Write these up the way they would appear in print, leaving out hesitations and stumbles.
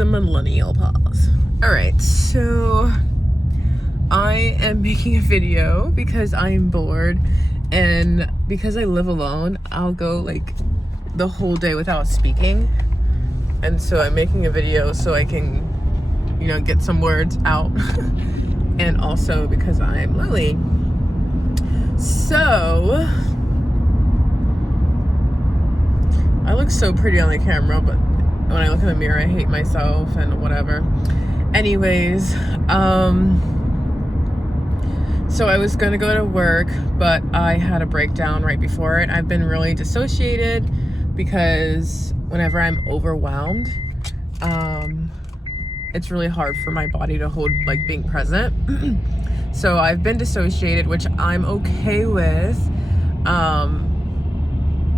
The millennial pause. All right, so I am making a video because I am bored, and because I live alone, I'll go like the whole day without speaking. And so I'm making a video so I can, get some words out. And also because I'm Lily. So I look so pretty on the camera, but when I look in the mirror, I hate myself and whatever. Anyways, so I was gonna go to work, but I had a breakdown right before it. I've been really dissociated because whenever I'm overwhelmed, it's really hard for my body to hold like being present. So I've been dissociated, which I'm okay with,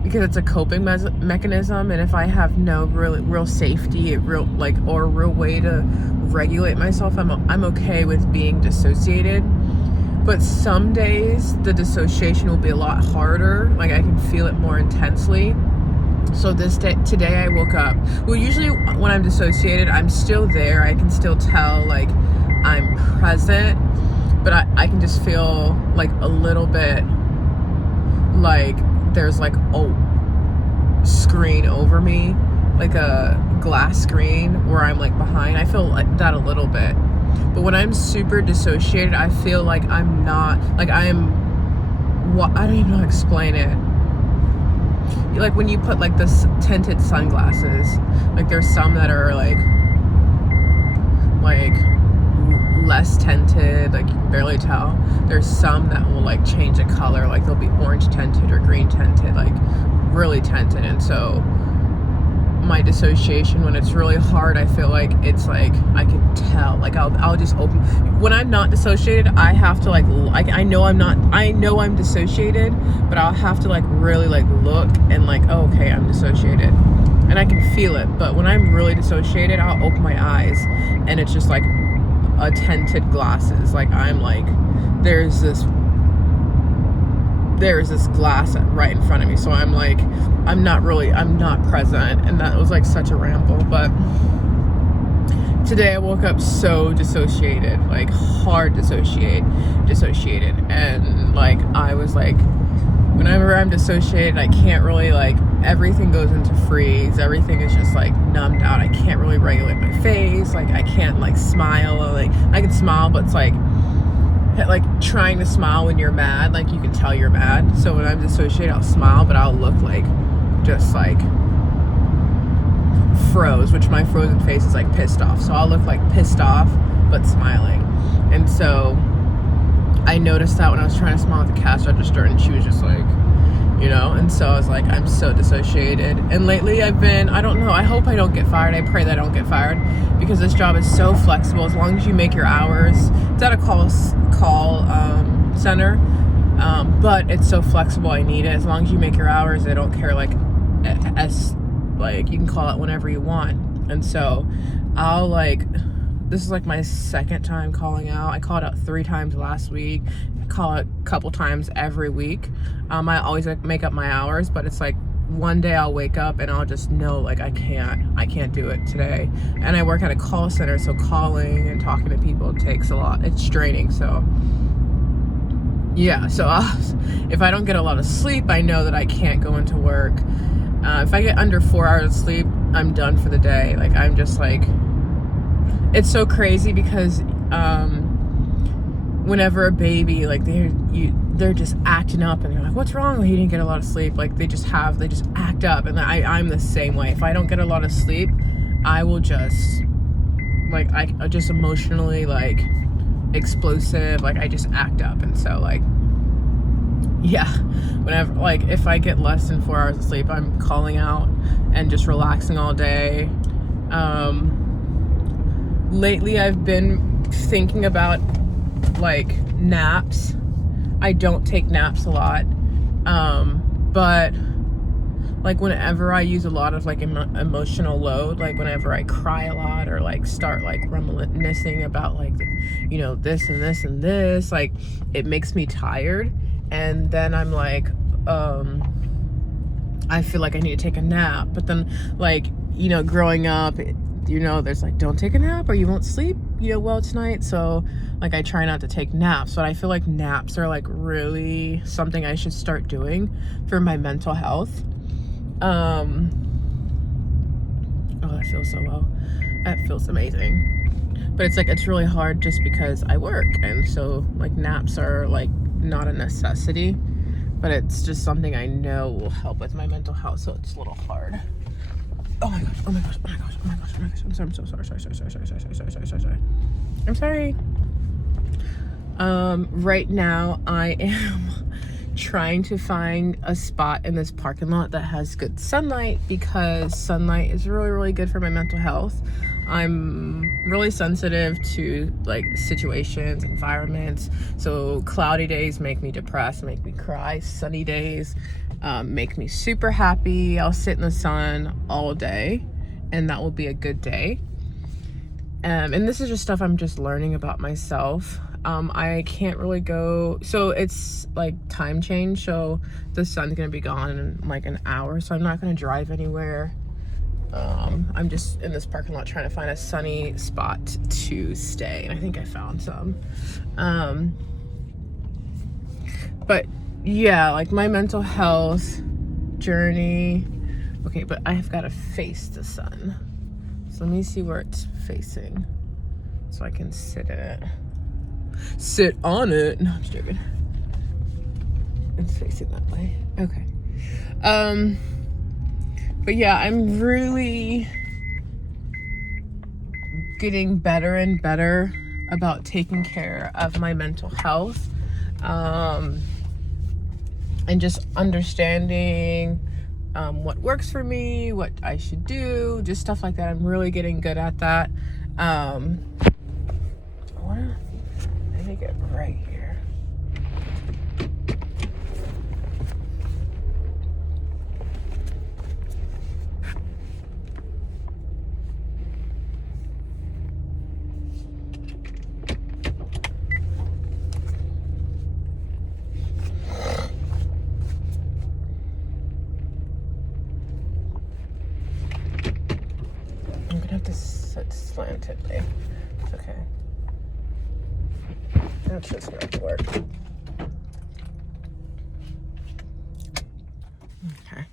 because it's a coping mechanism, and if I have no real safety, or real way to regulate myself, I'm okay with being dissociated. But some days the dissociation will be a lot harder. Like I can feel it more intensely. So today I woke up. Well, usually when I'm dissociated, I'm still there. I can still tell like I'm present, but I can just feel like a little bit like there's like a screen over me, like a glass screen where I'm like behind. I feel like that a little bit. But when I'm super dissociated, I feel like I'm not, like I don't even know how to explain it. Like when you put like this tinted sunglasses, like there's some that are like less tinted, like you can barely tell. There's some that will like change the color, like they'll be orange tinted or green tinted, like really tinted. And so my dissociation, when it's really hard, I feel like it's like I can tell, like I'll just open. When I'm not dissociated, I have to like I know I'm dissociated, but I'll have to like really like look and like, oh, okay, I'm dissociated, and I can feel it. But when I'm really dissociated, I'll open my eyes and it's just like a tinted glasses. Like I'm like, there's this glass right in front of me, so I'm like, I'm not present. And that was like such a ramble. But today I woke up so dissociated, like hard dissociated, and like I was like, whenever I'm dissociated, I can't really, like, everything goes into freeze. Everything is just like numbed out. I can't really regulate my face. Like I can't like smile, or like I can smile, but it's like trying to smile when you're mad, like you can tell you're mad. So when I'm dissociated, I'll smile, but I'll look like just like froze, which my frozen face is like pissed off. So I'll look like pissed off but smiling. And so I noticed that when I was trying to smile at the cash register, and she was just like, and so I was like, I'm so dissociated. And lately I've been, I don't know, I hope I don't get fired. I pray that I don't get fired, because this job is so flexible. As long as you make your hours, it's at a call center, but it's so flexible. I need it. As long as you make your hours, they don't care, like you can call it whenever you want. And so I'll this is like my second time calling out. I called out 3 times last week. I call it a couple times every week. I always make up my hours, but it's like one day I'll wake up and I'll just know like I can't do it today. And I work at a call center, so calling and talking to people takes a lot. It's draining. So yeah, so if I don't get a lot of sleep, I know that I can't go into work. If I get under 4 hours of sleep, I'm done for the day. Like I'm just like, it's so crazy because whenever a baby, like they're just acting up, and you're like, what's wrong? Well, he didn't get a lot of sleep. Like they just act up. And I'm the same way. If I don't get a lot of sleep, I will just like, I just emotionally like explosive. Like I just act up. And so like, yeah, whenever, like if I get less than 4 hours of sleep, I'm calling out and just relaxing all day. Lately I've been thinking about like naps. I don't take naps a lot, but like whenever I use a lot of like emotional load, like whenever I cry a lot, or like start like reminiscing about like this and this and this, like it makes me tired. And then I'm like, I feel like I need to take a nap. But then like, growing up, there's like, don't take a nap or you won't sleep, well tonight. So like I try not to take naps, but I feel like naps are like really something I should start doing for my mental health. Oh, that feels so well. That feels amazing. But it's like, it's really hard just because I work. And so like naps are like not a necessity, but it's just something I know will help with my mental health. So it's a little hard. Oh my gosh, oh my gosh, oh my gosh, oh my gosh, oh my gosh. I'm so sorry. I'm sorry. Right now I am trying to find a spot in this parking lot that has good sunlight, because sunlight is really, really good for my mental health. I'm really sensitive to like situations, environments. So cloudy days make me depressed, make me cry. Sunny days make me super happy. I'll sit in the sun all day and that will be a good day. And this is just stuff I'm just learning about myself. I can't really go, so it's like time change, so the sun's gonna be gone in like an hour, so I'm not gonna drive anywhere. I'm just in this parking lot trying to find a sunny spot to stay, and I think I found some. But yeah, like my mental health journey. Okay, but I've got to face the sun, so let me see where it's facing so I can sit in it. Sit on it. No, I'm just joking. It's facing that way. Okay. But yeah, I'm really getting better and better about taking care of my mental health, and just understanding what works for me, what I should do, just stuff like that. I'm really getting good at that. Let me get right here. I'm gonna have to sit slantedly. It's okay. That's just not work. Okay.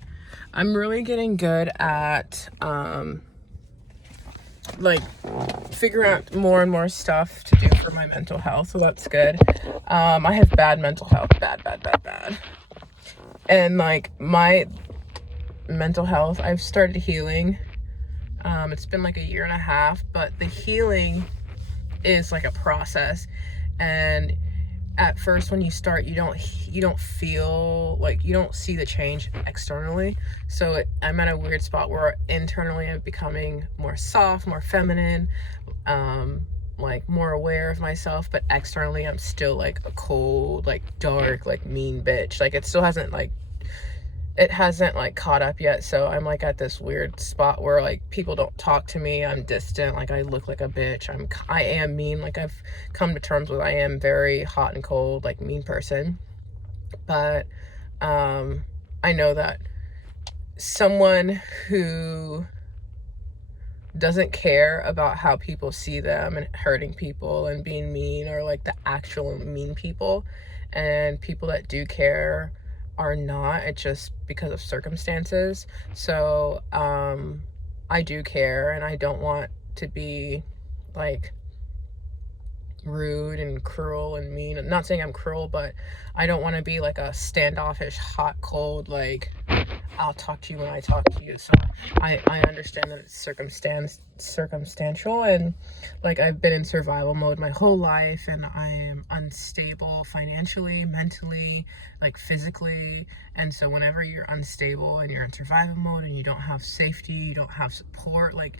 I'm really getting good at like figuring out more and more stuff to do for my mental health, so that's good. I have bad mental health, bad. And like my mental health, I've started healing. It's been like a year and a half, but the healing is like a process. And at first when you start, you don't feel like, you don't see the change externally. So I'm at a weird spot where internally I'm becoming more soft, more feminine, like more aware of myself, but externally I'm still like a cold, like dark, like mean bitch. Like it hasn't like caught up yet. So I'm like at this weird spot where like people don't talk to me, I'm distant, like I look like a bitch, I am mean. Like I've come to terms with I am very hot and cold, like mean person. But I know that someone who doesn't care about how people see them and hurting people and being mean are like the actual mean people, and people that do care are not. It's just because of circumstances. So I do care, and I don't want to be like rude and cruel and mean. I'm not saying I'm cruel, but I don't want to be like a standoffish, hot, cold, like I'll talk to you when I talk to you. So I understand that it's circumstantial, and like I've been in survival mode my whole life, and I am unstable financially, mentally, like physically. And so whenever you're unstable and you're in survival mode and you don't have safety, you don't have support, like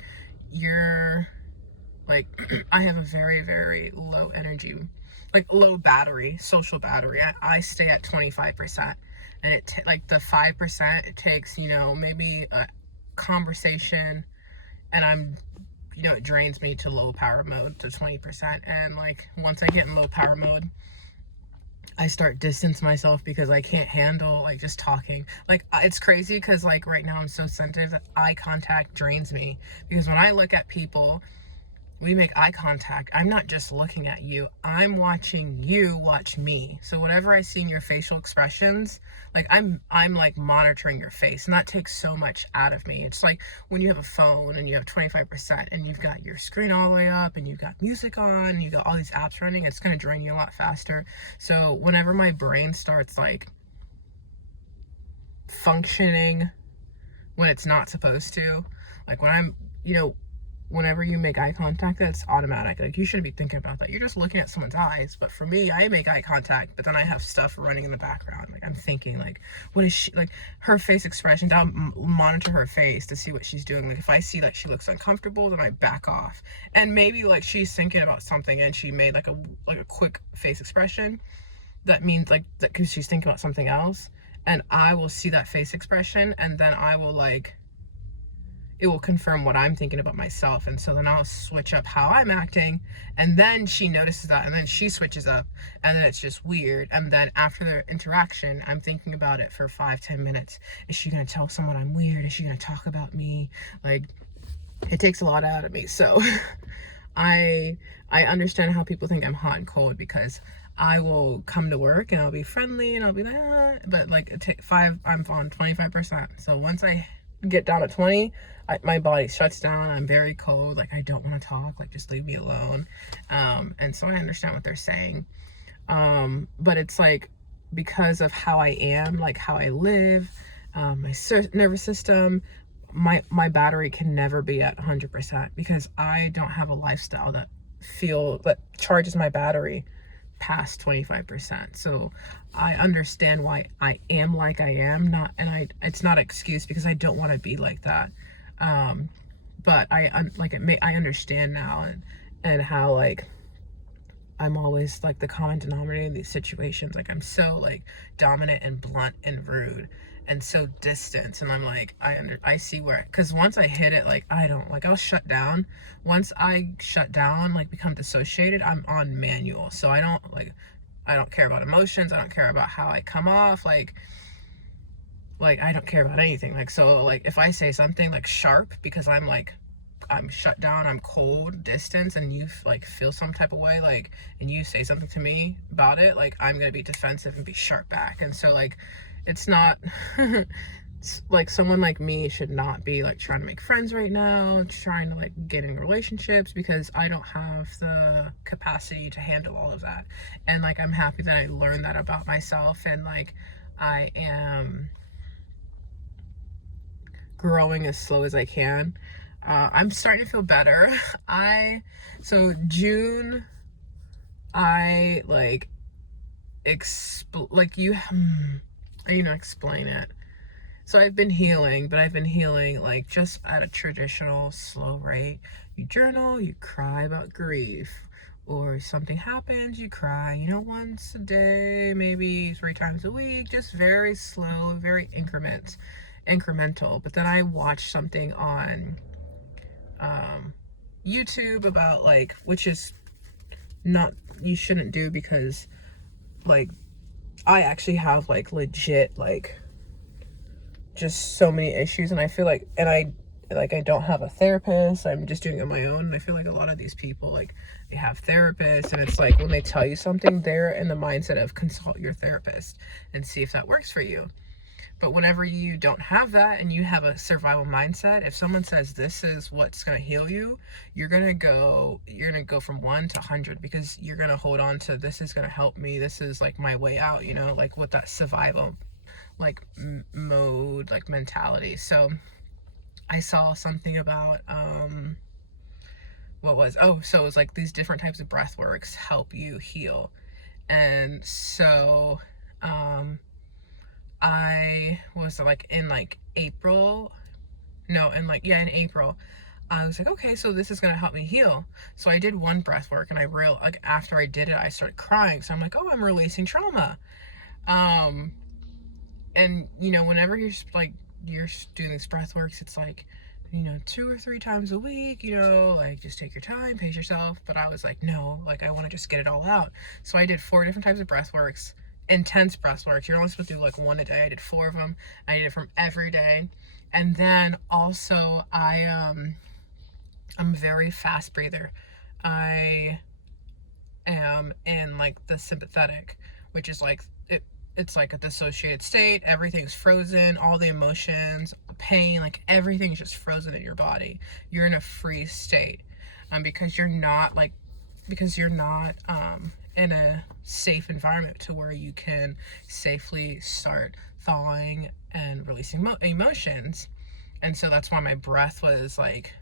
you're like I have a very, very low energy, like low battery, social battery. I stay at 25%. And like the 5%, it takes, maybe a conversation, and it drains me to low power mode to 20%. And like once I get in low power mode, I start distance myself because I can't handle like just talking. Like it's crazy because like right now I'm so sensitive that eye contact drains me, because when I look at people, we make eye contact, I'm not just looking at you, I'm watching you watch me. So whatever I see in your facial expressions, like I'm like monitoring your face, and that takes so much out of me. It's like when you have a phone and you have 25% and you've got your screen all the way up and you've got music on and you've got all these apps running, it's going to drain you a lot faster. So whenever my brain starts like functioning when it's not supposed to, like when I'm, whenever you make eye contact, that's automatic. Like you shouldn't be thinking about that. You're just looking at someone's eyes. But for me, I make eye contact, but then I have stuff running in the background. Like I'm thinking, like, what is she, like her face expression? I'll monitor her face to see what she's doing. Like if I see like she looks uncomfortable, then I back off. And maybe like she's thinking about something and she made like a quick face expression. That means like that because she's thinking about something else. And I will see that face expression, and then I will like, it will confirm what I'm thinking about myself. And so then I'll switch up how I'm acting, and then she notices that, and then she switches up, and then it's just weird. And then after the interaction, I'm thinking about it for 5-10 minutes. Is she gonna tell someone I'm weird? Is she gonna talk about me? Like it takes a lot out of me. So I understand how people think I'm hot and cold, because I will come to work and I'll be friendly and I'll be like, ah, but like I'm on 25%. So once I get down to 20, my body shuts down. I'm very cold. Like I don't want to talk. Like just leave me alone. And so I understand what they're saying. But it's like because of how I am, like how I live, my nervous system, my battery can never be at 100%, because I don't have a lifestyle that charges my battery past 25%. So I understand why I am like I am, it's not an excuse, because I don't want to be like that. But I understand now, and how like I'm always like the common denominator in these situations. Like I'm so like dominant and blunt and rude and so distant, and I'm like I see where, because once I hit it, like I don't like, I'll shut down. Once I shut down, like become dissociated, I'm on manual. So I don't care about emotions. I don't care about how I come off. Like I don't care about anything. Like so like if I say something like sharp, because I'm shut down, I'm cold, distance, and you like feel some type of way, like, and you say something to me about it, like I'm gonna be defensive and be sharp back. And so like it's not like someone like me should not be like trying to make friends right now, trying to like get in relationships, because I don't have the capacity to handle all of that. And like I'm happy that I learned that about myself, and like I am growing as slow as I can. I'm starting to feel better. So June, I like explain it. So I've been healing, but I've been healing like just at a traditional slow rate. You journal, you cry about grief, or something happens, you cry, once a day, maybe 3 times a week, just very slow, very incremental. But then I watched something on YouTube about like, which is not, you shouldn't do, because like I actually have like legit like just so many issues, and I feel like, and I don't have a therapist. I'm just doing it on my own. And I feel like a lot of these people, like they have therapists, and it's like when they tell you something, they're in the mindset of consult your therapist and see if that works for you. But whenever you don't have that and you have a survival mindset, if someone says this is what's going to heal you, you're going to go from 1 to 100, because you're going to hold on to, this is going to help me. This is like my way out, like with that survival, like mode, like mentality. So I saw something about, so it was like these different types of breath works help you heal. And so, I was like in April, in April, I was like, okay, so this is gonna help me heal. So I did one breath work, and after I did it, I started crying. So I'm like, oh, I'm releasing trauma. And whenever you're doing these breath works, it's like, 2 or 3 times a week, like just take your time, pace yourself. But I was like, no, like I want to just get it all out. So I did 4 different types of breath works, intense breath work. You're only supposed to do like 1 a day. I did 4 of them. I did it from every day. And then also I'm a very fast breather. I am in like the sympathetic, which is like it's like a dissociated state. Everything's frozen, all the emotions, pain, like everything's just frozen in your body. You're in a freeze state, because you're not in a safe environment to where you can safely start thawing and releasing emotions. And so that's why my breath was like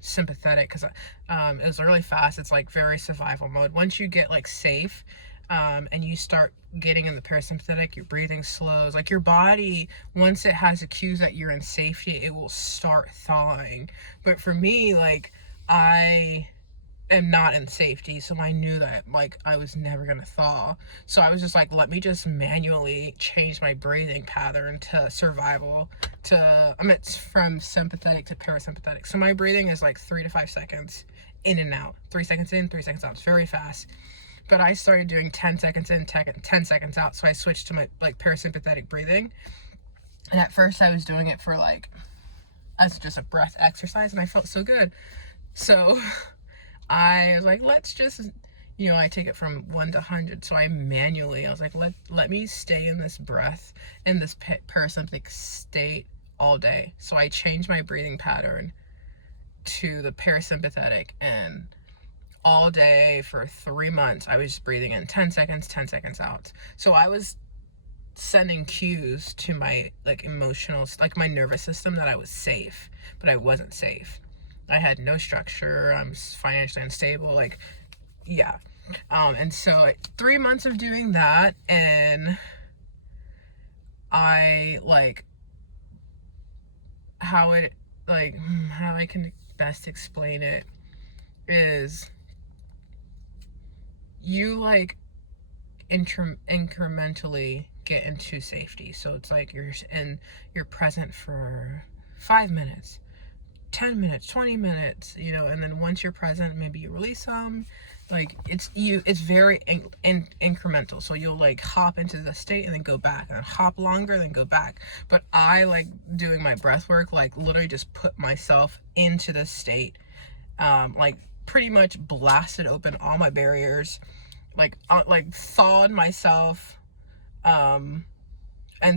sympathetic, because it was really fast. It's like very survival mode. Once you get like safe, and you start getting in the parasympathetic, your breathing slows. Like your body, once it has the cues that you're in safety, it will start thawing. But for me, like, I am not in safety, so I knew that like I was never gonna thaw. So I was just like, let me just manually change my breathing pattern to survival, it's from sympathetic to parasympathetic. So my breathing is like 3 to 5 seconds in and out, 3 seconds in, 3 seconds out. It's very fast. But I started doing 10 seconds in, 10 seconds out. So I switched to my like parasympathetic breathing. And at first I was doing it for like, as just a breath exercise, and I felt so good. So I was like, let's just, I take it from 1 to 100. So I was like, let me stay in this breath, in this parasympathetic state all day. So I changed my breathing pattern to the parasympathetic, and all day for 3 months, I was just breathing in 10 seconds, 10 seconds out. So I was sending cues to my like emotional, like my nervous system, that I was safe, but I wasn't safe. I had no structure. I'm financially unstable. Like, yeah. And so 3 months of doing that, and I like how I can best explain it is, you like incrementally get into safety. So it's like you're present for 5 minutes, 10 minutes, 20 minutes, and then once you're present, maybe you release some. Like it's very incremental. So you'll like hop into the state and then go back, and hop longer, then go back. But I like doing my breath work, like literally just put myself into the state, like pretty much blasted open all my barriers, like thawed myself, and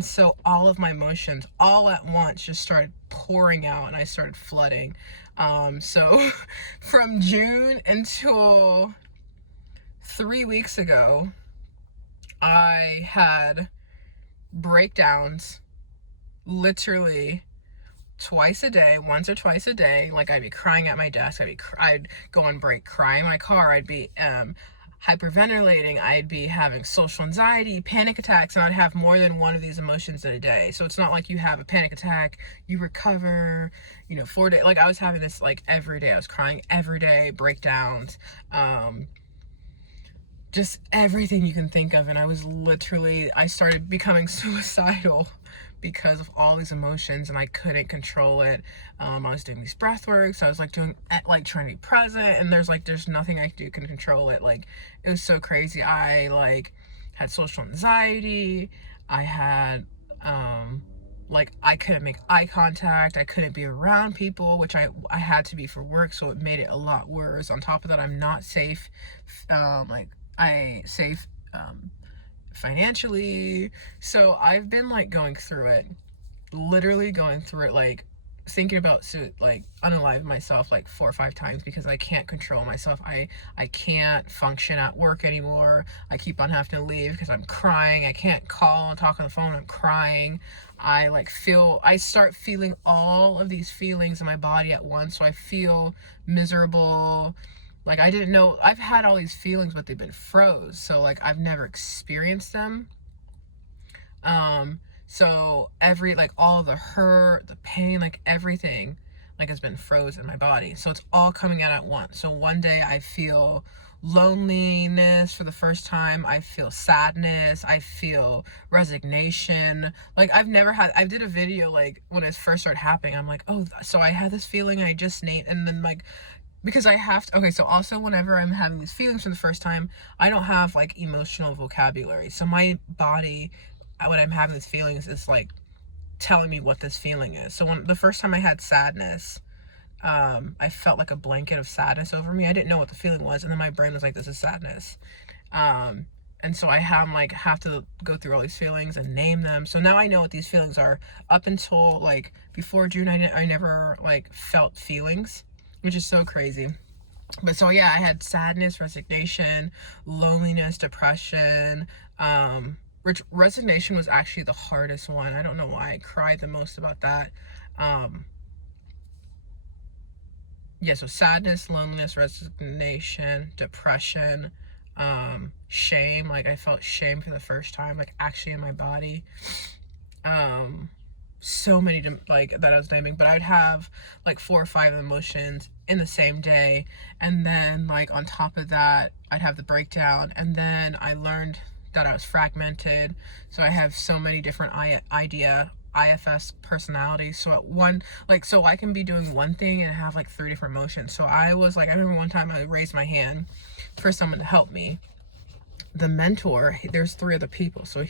so all of my emotions all at once just started pouring out, and I started flooding. So from June until 3 weeks ago, I had breakdowns literally twice a day, once or twice a day. Like I'd be crying at my desk, I'd go on break crying in my car, I'd be hyperventilating, I'd be having social anxiety, panic attacks, and I'd have more than one of these emotions in a day. So it's not like you have a panic attack, you recover, 4 days. Like I was having this like every day. I was crying every day, breakdowns, just everything you can think of. And I started becoming suicidal because of all these emotions, and I couldn't control it. I was doing these breath works. I was like trying to be present, and there's nothing I can control it. Like it was so crazy. I like had social anxiety. I had I couldn't make eye contact. I couldn't be around people, which I had to be for work, so it made it a lot worse. On top of that, I'm not safe. Financially. So I've been like going through it, literally going through it, like thinking about unaliving myself like 4 or 5 times, because I can't control myself. I can't function at work anymore. I keep on having to leave because I'm crying. I can't call and talk on the phone. I'm crying. I start feeling all of these feelings in my body at once. So I feel miserable. Like I didn't know I've had all these feelings, but they've been froze. So like I've never experienced them. So all of the hurt, the pain, like everything has been frozen in my body. So it's all coming out at once. So one day I feel loneliness for the first time. I feel sadness. I feel resignation. Like I did a video like when it first started happening. I'm like, oh, so I had this feeling I just named, and then like because I have to, okay, so also whenever I'm having these feelings for the first time, I don't have like emotional vocabulary. So my body, when I'm having these feelings, is like telling me what this feeling is. So when the first time I had sadness, I felt like a blanket of sadness over me. I didn't know what the feeling was, and then my brain was like, "This is sadness," um, and so I have to go through all these feelings and name them. So now I know what these feelings are. Up until like before June, I never like felt feelings, which is so crazy. But so yeah, I had sadness, resignation, loneliness, depression. Which resignation was actually the hardest one. I don't know why I cried the most about that. Um, yeah, so sadness, loneliness, resignation, depression, shame. Like I felt shame for the first time, like actually in my body. Um, so many like that I was naming, but I'd have like 4 or 5 emotions in the same day, and then like on top of that, I'd have the breakdown, and then I learned that I was fragmented. So I have so many different IFS personalities. So at one, like, so I can be doing one thing and have like 3 different emotions. So I was like, I remember one time I raised my hand for someone to help me. The mentor, there's 3 other people, so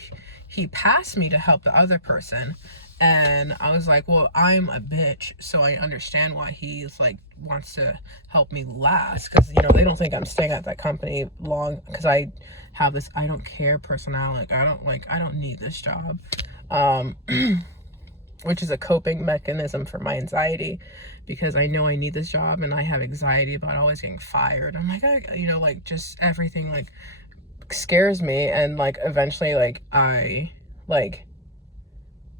he passed me to help the other person, and I was like, well, I'm a bitch, so I understand why he's like wants to help me last, because they don't think I'm staying at that company long, because I have this I don't care personality. I don't need this job, which is a coping mechanism for my anxiety, because I know I need this job, and I have anxiety about always getting fired. I'm like, like just everything like scares me, and like eventually like I like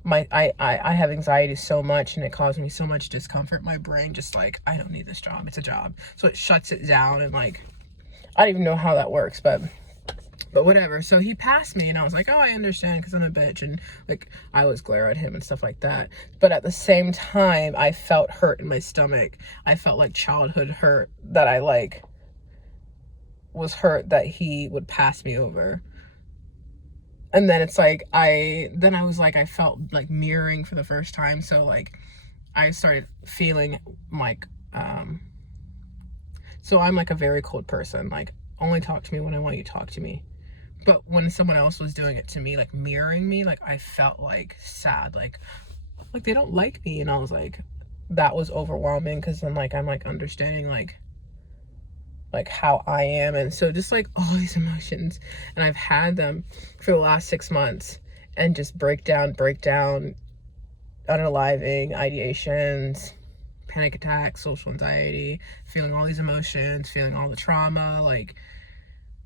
I have anxiety so much, and it causes me so much discomfort. My brain just like, I don't need this job, it's a job, so it shuts it down, and like I don't even know how that works, but whatever. So he passed me, and I was like, oh, I understand, because I'm a bitch, and like I was glare at him and stuff like that. But at the same time, I felt hurt in my stomach. I felt like childhood hurt, that I like was hurt that he would pass me over. And then it's like I was like, I felt like mirroring for the first time. So like I started feeling like so I'm like a very cold person, like only talk to me when I want you to talk to me. But when someone else was doing it to me, like mirroring me, like I felt like sad, like they don't like me. And I was like, that was overwhelming, because then like I'm like understanding like how I am. And so just like all these emotions, and I've had them for the last 6 months, and just breakdown, unaliving, ideations, panic attacks, social anxiety, feeling all these emotions, feeling all the trauma, like,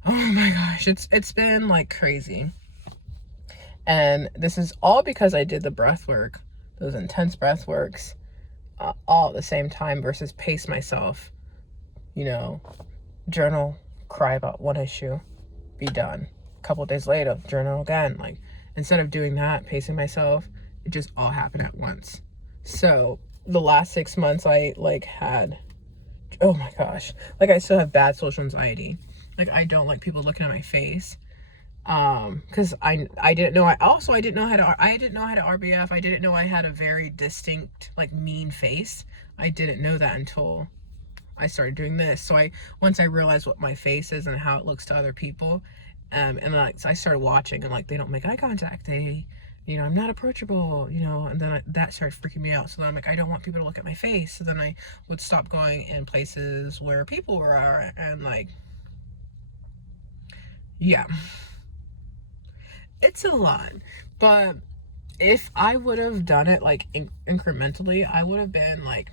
oh my gosh, it's been like crazy. And this is all because I did the breath work, those intense breath works, all at the same time, versus pace myself, journal, cry about one issue, be done. A couple days later, journal again. Like, instead of doing that, pacing myself, it just all happened at once. So the last 6 months, I like had, oh my gosh, like I still have bad social anxiety. Like I don't like people looking at my face, because I didn't know, I didn't know how to RBF. I didn't know I had a very distinct like mean face. I didn't know that until I started doing this. So once I realized what my face is and how it looks to other people, and like, so I started watching, and like they don't make eye contact, they, I'm not approachable, and then that started freaking me out. So then I'm like, I don't want people to look at my face. So then I would stop going in places where people are, and like, yeah, it's a lot. But if I would have done it like incrementally, I would have been like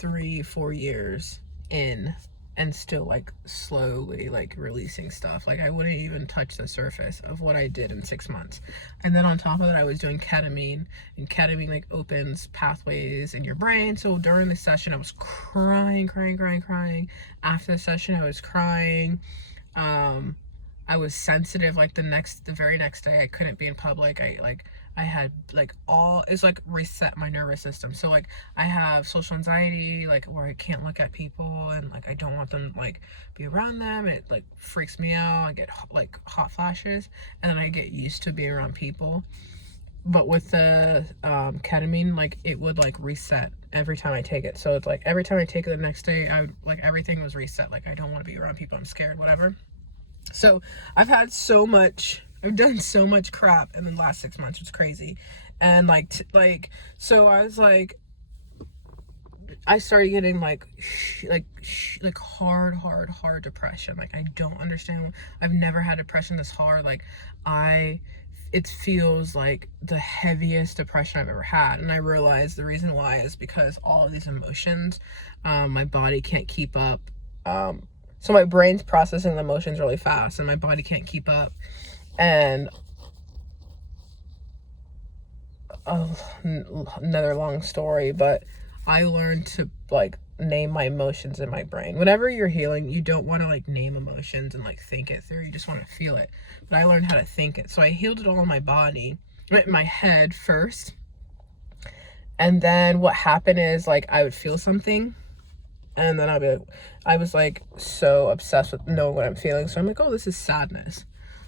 3-4 years in, and still like slowly like releasing stuff. Like I wouldn't even touch the surface of what I did in 6 months. And then on top of that, I was doing ketamine, and ketamine like opens pathways in your brain. So during the session, I was crying. After the session, I was crying. I was sensitive. Like the very next day, I couldn't be in public. I had like it's like reset my nervous system. So like I have social anxiety, like where I can't look at people, and like I don't want them like be around them. It like freaks me out. I get like hot flashes, and then I get used to being around people. but with the ketamine, like it would like reset every time I take it. So it's like every time I take it the next day, I would like everything was reset. Like I don't want to be around people, I'm scared, whatever. So I've done so much crap in the last 6 months. It's crazy. And so I was like, I started getting like hard depression. Like I don't understand. I've never had depression this hard. Like it feels like the heaviest depression I've ever had. And I realized the reason why is because all of these emotions, my body can't keep up. So my brain's processing the emotions really fast and my body can't keep up. And another long story, but I learned to like name my emotions in my brain. Whenever you're healing, you don't want to like name emotions and like think it through. You just want to feel it. But I learned how to think it. So I healed it all in my body, in my head first. And then what happened is like I would feel something and then I was like so obsessed with knowing what I'm feeling. So I'm like, oh, this is sadness.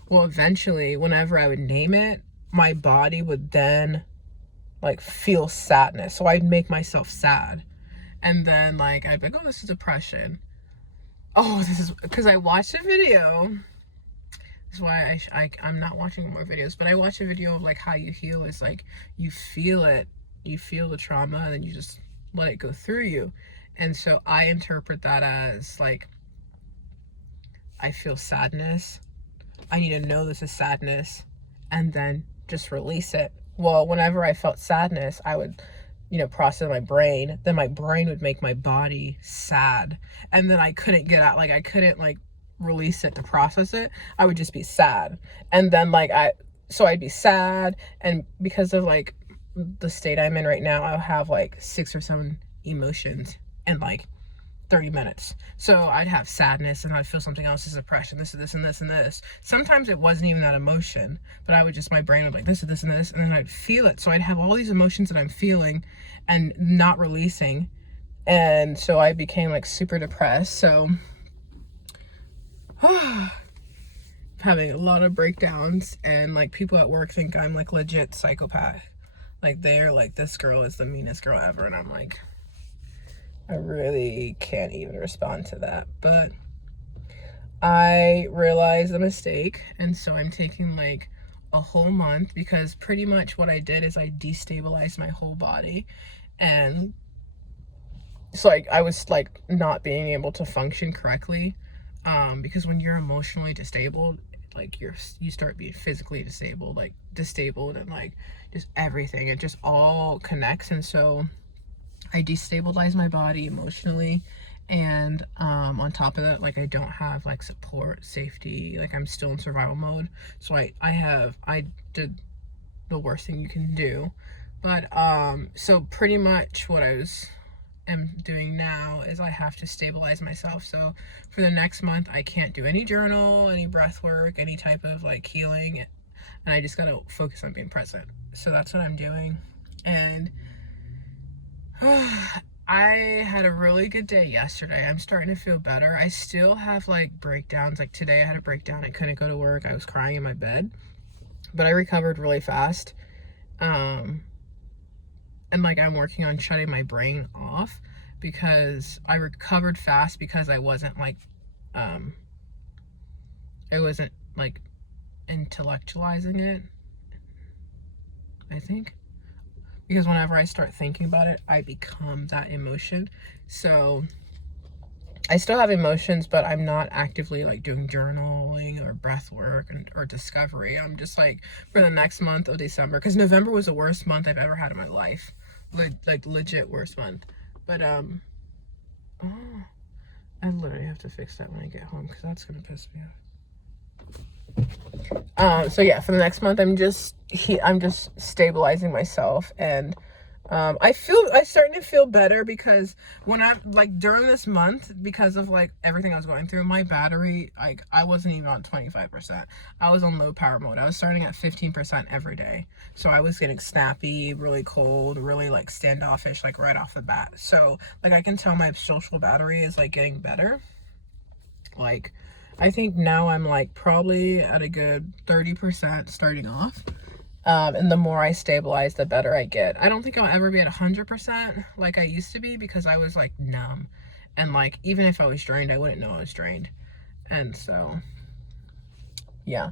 Well, eventually, whenever I would name it, my body would then like feel sadness. So I'd make myself sad. And then like I'd be like, oh, this is depression. Oh, this is because I watched a video. That's why I'm not watching more videos, but I watched a video of like how you heal is like you feel it, you feel the trauma, and then you just let it go through you. And so I interpret that as like I feel sadness. I need to know this is sadness and then just release it. Well, whenever I felt sadness, I would, process my brain. Then my brain would make my body sad. And then I couldn't get out, like I couldn't like release it to process it. I would just be sad. And then so I'd be sad. And because of like the state I'm in right now, I'll have like 6 or 7 emotions in like 30 minutes. So I'd have sadness and I'd feel something else is depression. This is this and this and this. Sometimes it wasn't even that emotion, but my brain would like this is this and this, and then I'd feel it. So I'd have all these emotions that I'm feeling and not releasing. And so I became like super depressed. So having a lot of breakdowns, and like people at work think I'm like legit psychopath. Like they're like, this girl is the meanest girl ever. And I'm like, I really can't even respond to that. But I realized the mistake, and so I'm taking like a whole month, because pretty much what I did is I destabilized my whole body. And so like I was like not being able to function correctly, because when you're emotionally disabled, like you start being physically disabled, and like just everything, it just all connects. And so I destabilized my body emotionally, and on top of that, like I don't have like support, safety, like I'm still in survival mode. So I did the worst thing you can do. But so pretty much what am doing now is I have to stabilize myself. So for the next month, I can't do any journal, any breath work, any type of like healing, and I just gotta focus on being present. So that's what I'm doing. And I had a really good day yesterday. I'm starting to feel better. I still have like breakdowns. Like today I had a breakdown. I couldn't go to work. I was crying in my bed, but I recovered really fast. And like I'm working on shutting my brain off, because I recovered fast because I wasn't like intellectualizing it, I think. Because whenever I start thinking about it, I become that emotion. So I still have emotions, but I'm not actively like doing journaling or breath work or discovery. I'm just like, for the next month of December, because November was the worst month I've ever had in my life. Like legit worst month. But I literally have to fix that when I get home, because that's gonna piss me off. So yeah, for the next month, I'm just stabilizing myself, and I'm starting to feel better, because when I'm like during this month, because of like everything I was going through, my battery, like I wasn't even on 25%. I was on low power mode. I was starting at 15% every day. So I was getting snappy, really cold, really like standoffish, like right off the bat. So like I can tell my social battery is like getting better. Like I think now I'm like probably at a good 30% starting off. And the more I stabilize, the better I get. I don't think I'll ever be at 100% like I used to be, because I was like numb. And like, even if I was drained, I wouldn't know I was drained. And so, yeah.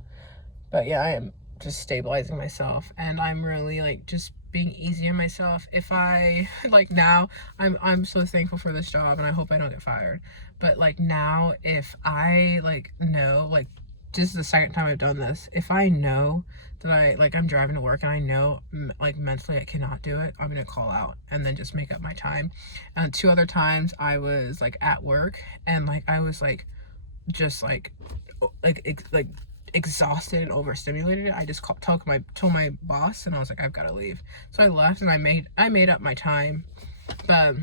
But yeah, I am just stabilizing myself, and I'm really like just being easy on myself. If I like now, I'm so thankful for this job, and I hope I don't get fired. But like now, if I like know, like, this is the second time I've done this. If I know that I'm driving to work and I know like mentally I cannot do it, I'm gonna call out and then just make up my time. And 2 other times I was like at work, and like I was like just like exhausted and overstimulated. I just told my boss, and I was like, I've got to leave. So I left, and I made up my time. But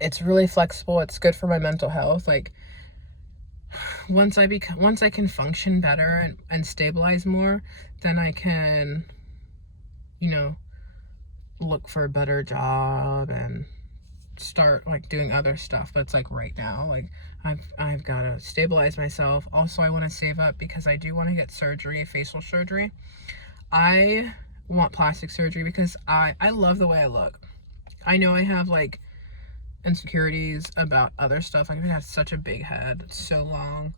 it's really flexible. It's good for my mental health. Like, once I can function better and stabilize more, then I can, you know, look for a better job and start like doing other stuff. But it's like right now, like I've got to stabilize myself. Also, I want to save up because I do want to get surgery, facial surgery. I want plastic surgery because I love the way I look. I know I have like insecurities about other stuff. Like, I've had such a big head, it's so long.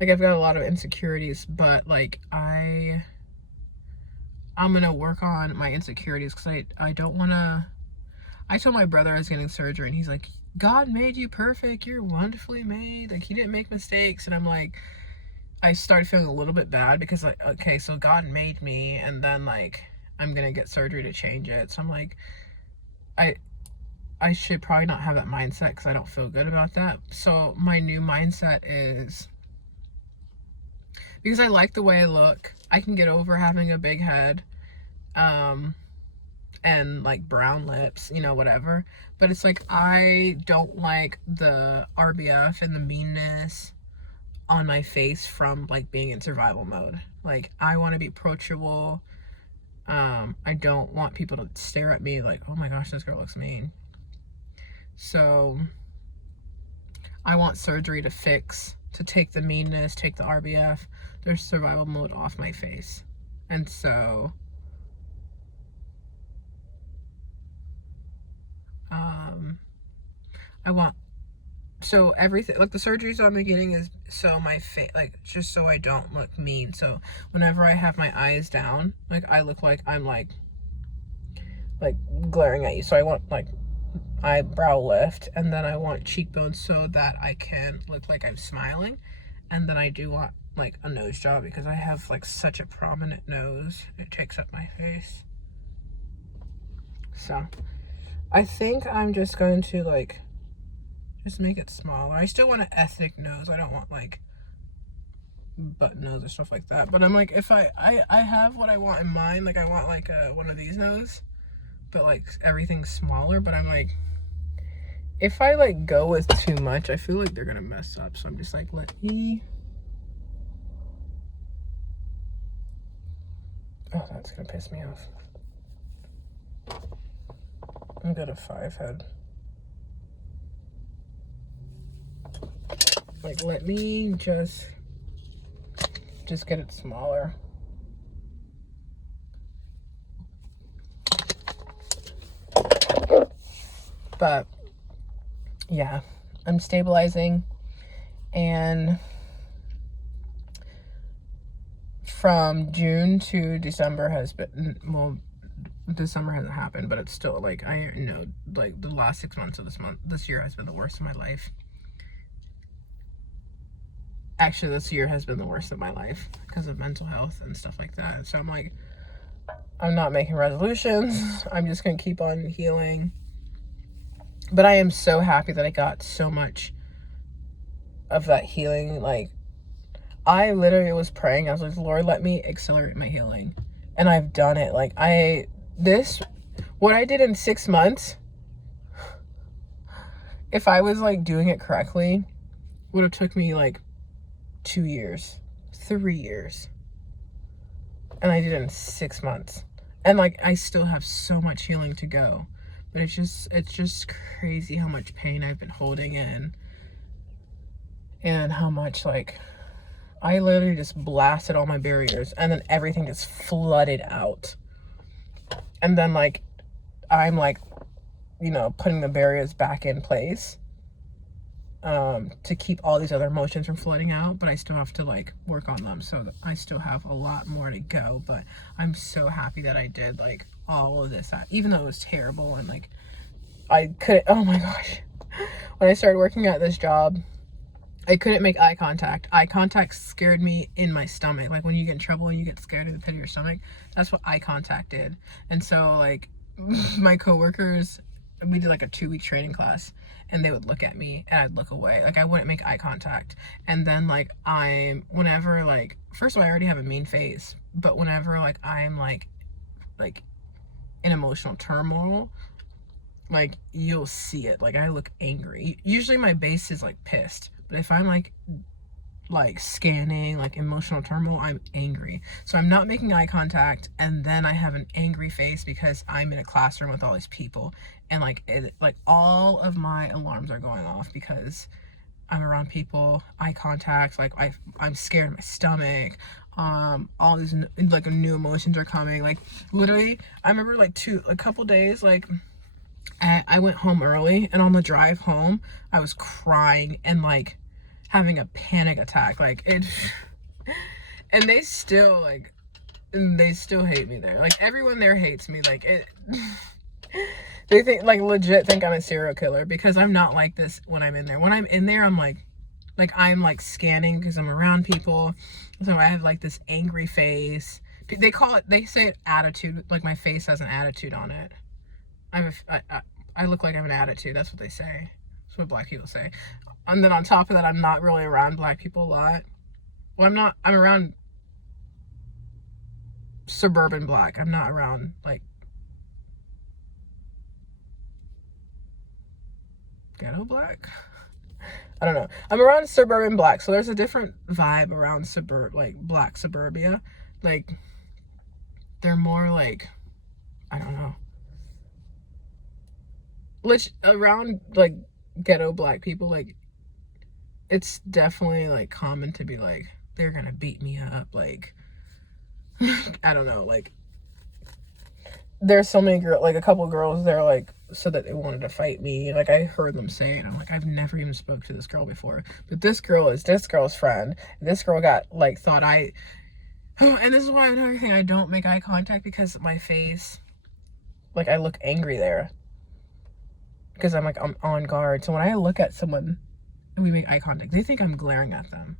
Like, I've got a lot of insecurities, but like I'm gonna work on my insecurities, because I don't want to. I told my brother I was getting surgery, and he's like, God made you perfect, you're wonderfully made, like, he didn't make mistakes. And I'm like, I started feeling a little bit bad, because like, okay, so God made me, and then like I'm gonna get surgery to change it. So I'm like, I should probably not have that mindset, because I don't feel good about that. So my new mindset is, because I like the way I look, I can get over having a big head, and like brown lips, whatever. But it's like, I don't like the RBF and the meanness on my face from like being in survival mode. Like, I want to be approachable. I don't want people to stare at me like, oh my gosh, this girl looks mean. So I want surgery to take the meanness, take the RBF, their survival mode off my face. And so I want, so everything, like the surgeries I'm getting is so my face, like, just so I don't look mean. So whenever I have my eyes down, like, I look like I'm like glaring at you. So I want like eyebrow lift, and then I want cheekbones so that I can look like I'm smiling. And then I do want like a nose job, because I have like such a prominent nose, it takes up my face. So I think I'm just going to like just make it smaller. I still want an ethnic nose. I don't want like button nose or stuff like that. But I'm like, if I have what I want in mind. Like, I want like one of these nose, but like everything's smaller. But I'm like, if I like go with too much, I feel like they're gonna mess up. So I'm just like, let me. Oh, that's gonna piss me off. I'm good at 5 head. Like, let me just get it smaller. But yeah, I'm stabilizing, and from June to December has been, well, December hasn't happened, but it's still like, I know like the last 6 months of this year has been the worst of my life. Actually, this year has been the worst of my life because of mental health and stuff like that. So I'm like, I'm not making resolutions. I'm just going to keep on healing. But I am so happy that I got so much of that healing. Like, I literally was praying. I was like, Lord, let me accelerate my healing. And I've done it. Like, what I did in 6 months, if I was like doing it correctly, would have took me like 2 years, 3 years. And I did it in 6 months. And like, I still have so much healing to go. But it's just crazy how much pain I've been holding in, and how much like I literally just blasted all my barriers, and then everything just flooded out. And then like I'm like, you know, putting the barriers back in place to keep all these other emotions from flooding out, but I still have to like work on them, so I still have a lot more to go. But I'm so happy that I did like all of this, even though it was terrible. And like I couldn't, oh my gosh, when I started working at this job, I couldn't make eye contact. Eye contact scared me in my stomach. Like when you get in trouble and you get scared in the pit of your stomach, that's what eye contact did. And so like my coworkers, we did like a 2-week training class, and they would look at me and I'd look away. Like I wouldn't make eye contact. And then like whenever like, first of all, I already have a mean face, but whenever like I'm like in emotional turmoil, like you'll see it. Like I look angry. Usually my base is like pissed, but if I'm like scanning like emotional turmoil, I'm angry. So I'm not making eye contact, and then I have an angry face because I'm in a classroom with all these people, and like all of my alarms are going off because I'm around people. Eye contact, like I'm scared in my stomach. All these like new emotions are coming. Like literally, I remember like a couple days like I went home early, and on the drive home I was crying and like having a panic attack. Like it and they still hate me there. Like everyone there hates me. Like it they think legit think I'm a serial killer, because I'm not like this when I'm in there. When I'm in there, I'm like I'm like scanning because I'm around people. So I have like this angry face. They say attitude, like my face has an attitude on it. I look like I have an attitude. That's what they say. That's what black people say. And then on top of that, I'm not really around black people a lot. Well, I'm around suburban black. I'm not around like ghetto black. I don't know. I'm around suburban black, so there's a different vibe around black suburbia. Like they're more like, I don't know. Around like ghetto black people, like it's definitely like common to be like, they're gonna beat me up, like I don't know, like there's so many girls, like a couple girls there like so that they wanted to fight me. Like I heard them say it. I'm like, I've never even spoke to this girl before, but this girl is this girl's friend. This girl got like and this is why another thing, I don't make eye contact, because my face, like I look angry there, because I'm on guard. So when I look at someone and we make eye contact, they think I'm glaring at them.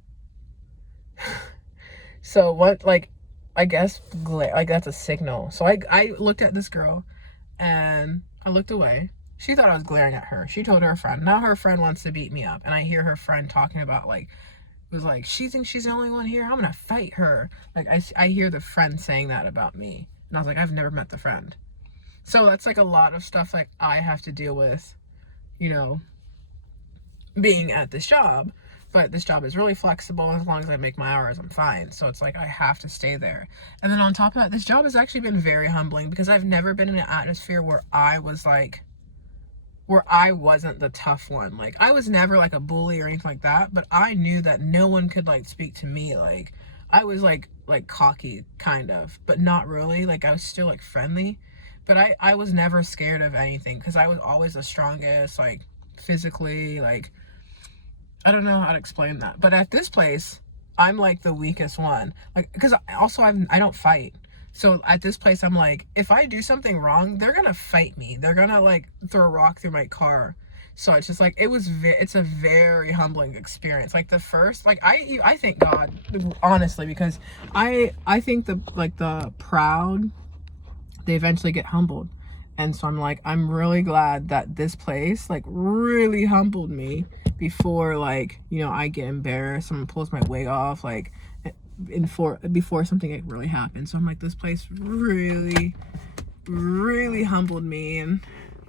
So what, like, I guess like that's a signal. So I looked at this girl and I looked away. She thought I was glaring at her. She told her friend. Now her friend wants to beat me up, and I hear her friend talking about she thinks she's the only one here. I'm gonna fight her. Like I hear the friend saying that about me, and I was like, I've never met the friend. So that's like a lot of stuff like I have to deal with, you know, being at this job. But this job is really flexible. As long as I make my hours, I'm fine. So it's like I have to stay there. And then on top of that, this job has actually been very humbling, because I've never been in an atmosphere where I wasn't the tough one. Like I was never like a bully or anything like that, but I knew that no one could like speak to me. Like I was like cocky kind of, but not really. Like I was still like friendly, but I was never scared of anything, because I was always the strongest, like physically. Like I don't know how to explain that, but at this place I'm like the weakest one, like because I don't fight. So at this place I'm like, if I do something wrong, they're gonna fight me. They're gonna like throw a rock through my car. So it's just like it's a very humbling experience. Like the first, like I thank God, honestly, because I think the proud, they eventually get humbled. And so I'm like, I'm really glad that this place like really humbled me before, like, you know, I get embarrassed, someone pulls my wig off, like before something like really happens. So I'm like, this place really, really humbled me. And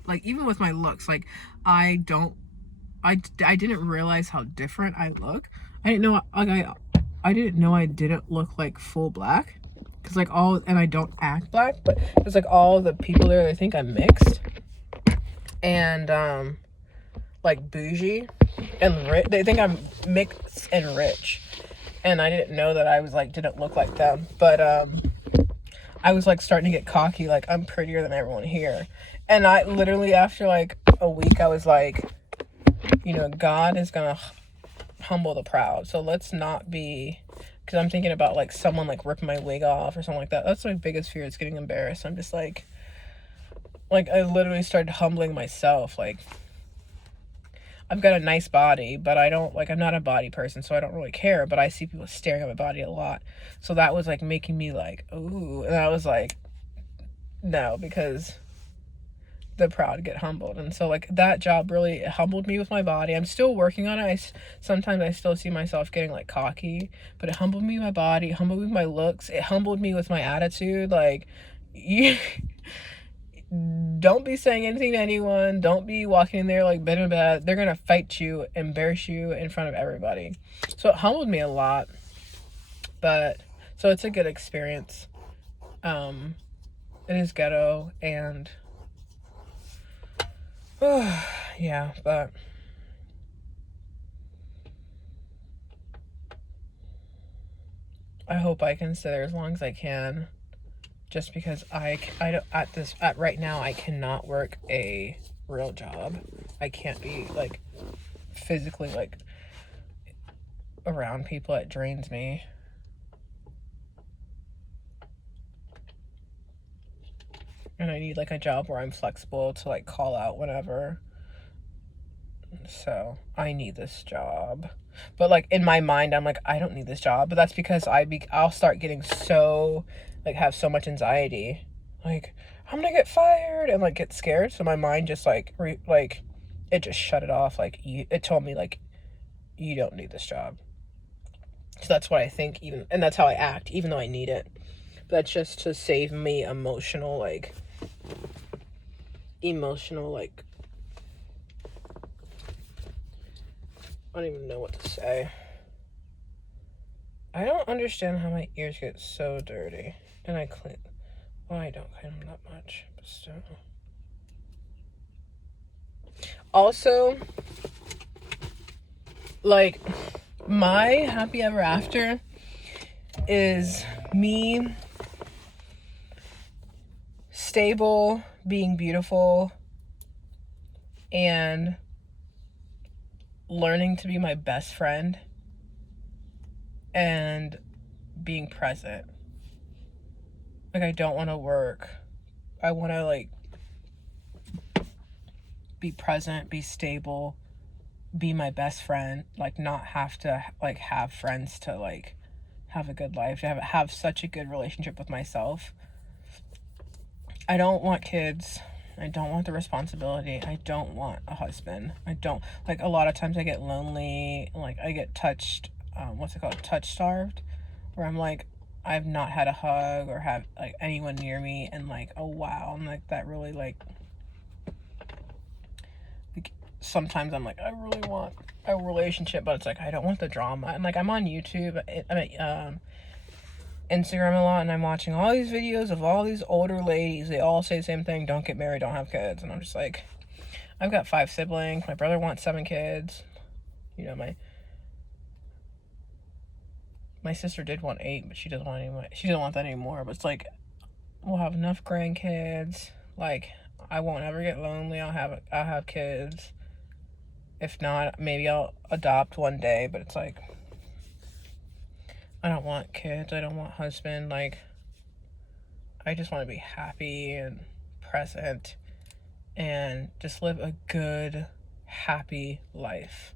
like even with my looks, like I didn't realize how different I look. I didn't know I didn't look like full black, because like and I don't act black, but it's like all the people there, they think I'm mixed and like bougie and rich. They think I'm mixed and rich. and I didn't know that I was like didn't look like them, but I was like starting to get cocky, like I'm prettier than everyone here. And I literally, after like a week, I was like, you know, God is gonna humble the proud, so let's not be, because I'm thinking about like someone like ripping my wig off or something like that. That's my biggest fear, is getting embarrassed. I'm just like I literally started humbling myself. Like, I've got a nice body, but I don't like, I'm not a body person, so I don't really care, but I see people staring at my body a lot. So that was like making me like, ooh, and I was like, no, because the proud get humbled. And so like that job really humbled me with my body. I'm still working on it. Sometimes I still see myself getting like cocky, but it humbled me with my body, it humbled me with my looks, it humbled me with my attitude. Like, you don't be saying anything to anyone, don't be walking in there like bad and bad. They're gonna fight you, embarrass you in front of everybody. So it humbled me a lot, but so it's a good experience. It is ghetto, and yeah, but I hope I can stay there as long as I can, just because I don't, at right now, I cannot work a real job. I can't be like physically like around people. It drains me. And I need like a job where I'm flexible to like call out whenever. So I need this job, but like in my mind I'm like, I don't need this job. But that's because I'll start getting so like, have so much anxiety, like I'm gonna get fired, and like get scared. So my mind just like it just shut it off. Like, it told me like, you don't need this job. So that's what I think, even, and that's how I act even though I need it. But that's just to save me emotional like I don't even know what to say. I don't understand how my ears get so dirty. And I clean. Well, I don't clean them that much, but still. Also, like, my happy ever after is me stable, being beautiful, and learning to be my best friend, and being present. Like, I don't want to work. I want to like be present, be stable, be my best friend, like not have to like have friends to like have a good life, to have such a good relationship with myself. I don't want kids. I don't want the responsibility. I don't want a husband. I don't, like, a lot of times I get lonely, like I get touched, touch starved, where I'm like, I've not had a hug or have like anyone near me and like, oh wow, and like that really like sometimes I'm like, I really want a relationship, but it's like, I don't want the drama. And like, I'm on YouTube, Instagram a lot, and I'm watching all these videos of all these older ladies. They all say the same thing: don't get married, don't have kids. And I'm just like, I've got 5 siblings. My brother wants 7 kids. You know, my sister did want 8, but she doesn't want that anymore. But it's like, we'll have enough grandkids. Like, I won't ever get lonely. I'll have kids. If not, maybe I'll adopt one day. But it's like, I don't want kids. I don't want a husband. Like, I just want to be happy and present and just live a good, happy life.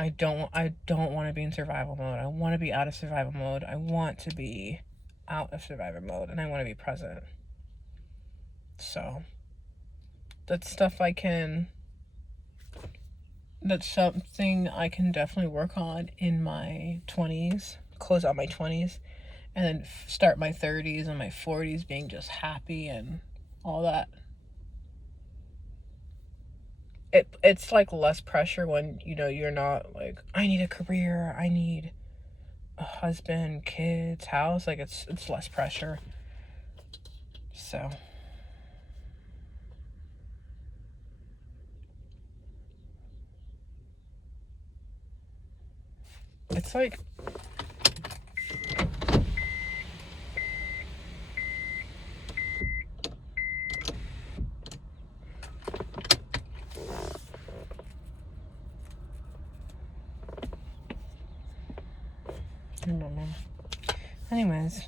I don't want to be in survival mode. I want to be out of survival mode. I want to be out of survivor mode, and I want to be present. So that's something I can definitely work on in my 20s, close out my 20s, and then start my 30s and my 40s being just happy and all that. It's like less pressure when, you know, you're not like, I need a career, I need a husband, kids, house. Like, it's less pressure. So It's like, I don't know. Anyways.